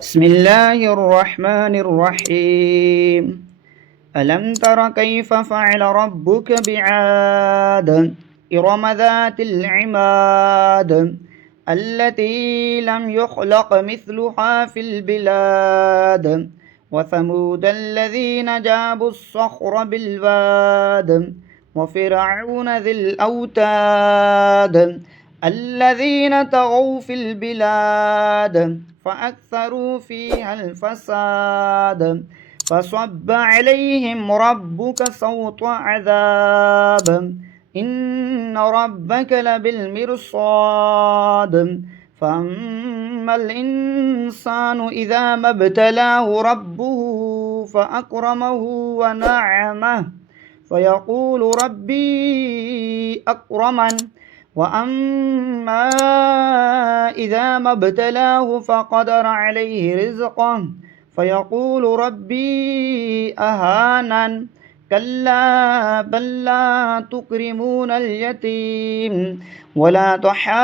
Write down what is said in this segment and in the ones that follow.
بسم الله الرحمن الرحيم. ألم تر كيف فعل ربك بعاد إرم ذات العماد التي لم يخلق مثلها في البلاد وثمود الذين جابوا الصخر بالواد وفرعون ذي الأوتاد الذين طغوا في البلاد فأكثروا فيها الفساد فصب عليهم ربك صوت عذاب إن ربك لبالمرصاد فأما الإنسان إذا ما ابتلاه ربه فأكرمه ونعمه فيقول ربي أكرمن وأما إذا ما ابتلاه فقدر عليه رزقه فيقول ربي أهانن كلا بل لا تكرمون اليتيم ولا تحاضون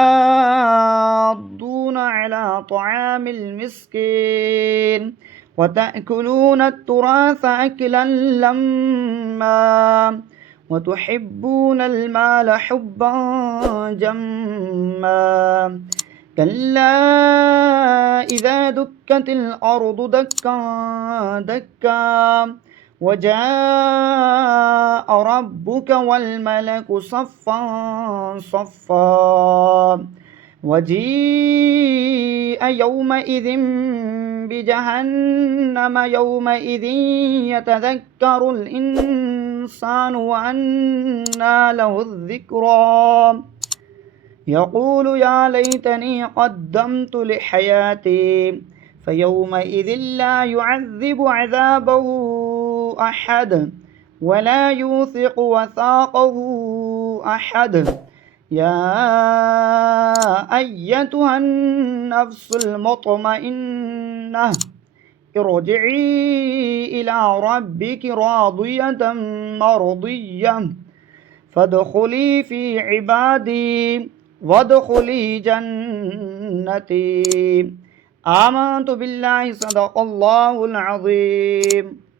على طعام المسكين وتأكلون التراث أكلا لما وتحبون المال حبا جما كلا إذا دكت الأرض دكا دكا وجاء ربك والملك صفا صفا وجيء يومئذ بجهنم يومئذ يتذكر الإنسان وأنى له الذكرى يقول يا ليتني قدمت لحياتي فيومئذ لا يعذب عذابه أحد ولا يوثق وثاقه أحد يا أيتها النفس المطمئنة ارجعي إلى ربك راضية مرضية فادخلي في عبادي وادخلي جنتي. آمنت بالله صدق الله العظيم.